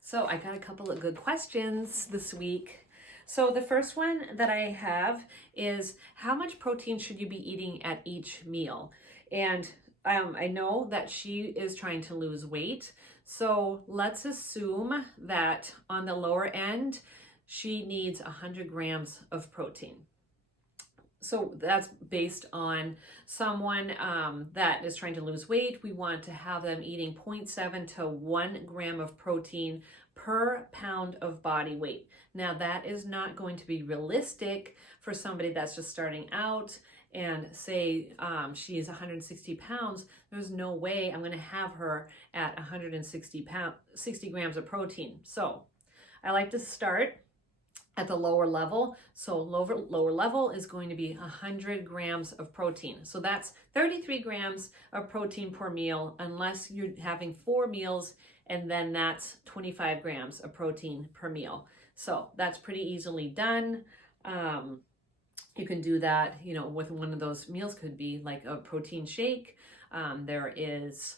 So I got a couple of good questions this week. So the first one that I have is how much protein should you be eating at each meal? And I know that she is trying to lose weight. So let's assume that on the lower end, she needs 100 grams of protein. So that's based on someone that is trying to lose weight. We want to have them eating 0.7 to 1 gram of protein per pound of body weight. Now that is not going to be realistic for somebody that's just starting out and say she is 160 pounds. There's no way I'm going to have her at 60 grams of protein. So I like to start at the lower level. So lower level is going to be 100 grams of protein. So that's 33 grams of protein per meal, unless you're having 4 meals, and then that's 25 grams of protein per meal. So that's pretty easily done. You can do that, with one of those meals. Could be like a protein shake. There is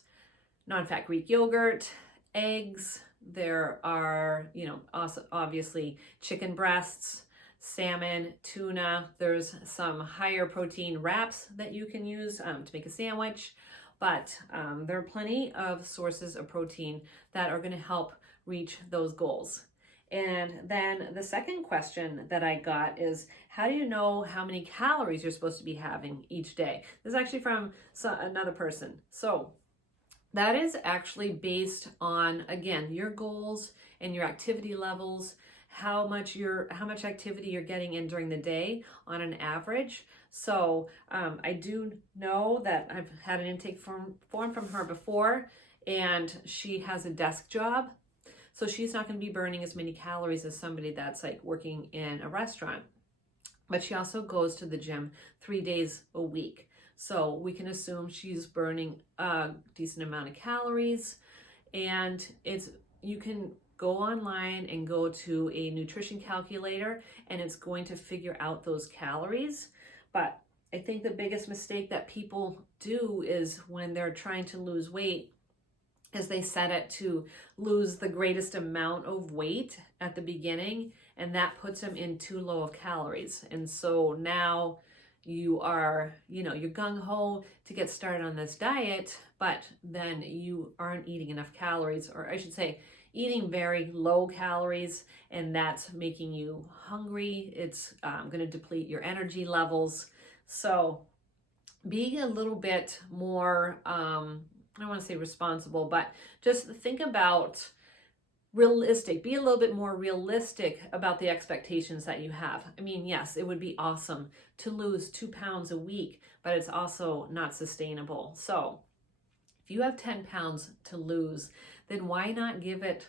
non-fat Greek yogurt, eggs. There are, also obviously chicken breasts, salmon, tuna. There's some higher protein wraps that you can use to make a sandwich. But there are plenty of sources of protein that are going to help reach those goals. And then the second question that I got is, how do you know how many calories you're supposed to be having each day? This is actually from another person. So that is actually based on, again, your goals and your activity levels, how much activity you're getting in during the day on an average. So I do know that I've had an intake form from her before, and she has a desk job. So she's not going to be burning as many calories as somebody that's like working in a restaurant. But she also goes to the gym 3 days a week. So we can assume she's burning a decent amount of calories. And you can go online and go to a nutrition calculator, and it's going to figure out those calories. But I think the biggest mistake that people do is when they're trying to lose weight is they set it to lose the greatest amount of weight at the beginning, and that puts them in too low of calories. And so now you are, you're gung-ho to get started on this diet, but then you aren't eating enough calories, or I should say eating very low calories, and that's making you hungry. It's going to deplete your energy levels. So being a little bit more, I don't want to say responsible, but just think about realistic. Be a little bit more realistic about the expectations that you have. I mean, yes, it would be awesome to lose 2 pounds a week, but it's also not sustainable. So if you have 10 pounds to lose, then why not give it,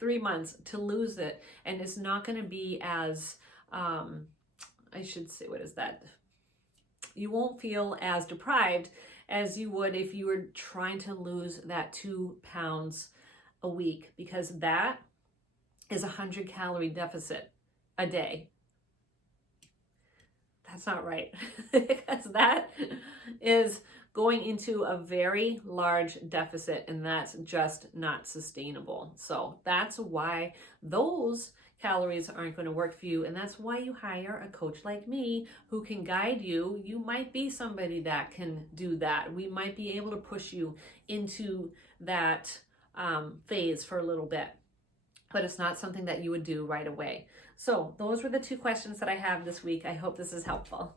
3 months to lose it? And it's not going to be as, I should say, what is that? You won't feel as deprived as you would if you were trying to lose that 2 pounds a week, because that is 100 calorie deficit a day. That's not right, because that is going into a very large deficit, and that's just not sustainable. So that's why those calories aren't going to work for you, and that's why you hire a coach like me who can guide you. You might be somebody that can do that. We might be able to push you into that phase for a little bit, but it's not something that you would do right away. So those were the 2 questions that I have this week. I hope this is helpful.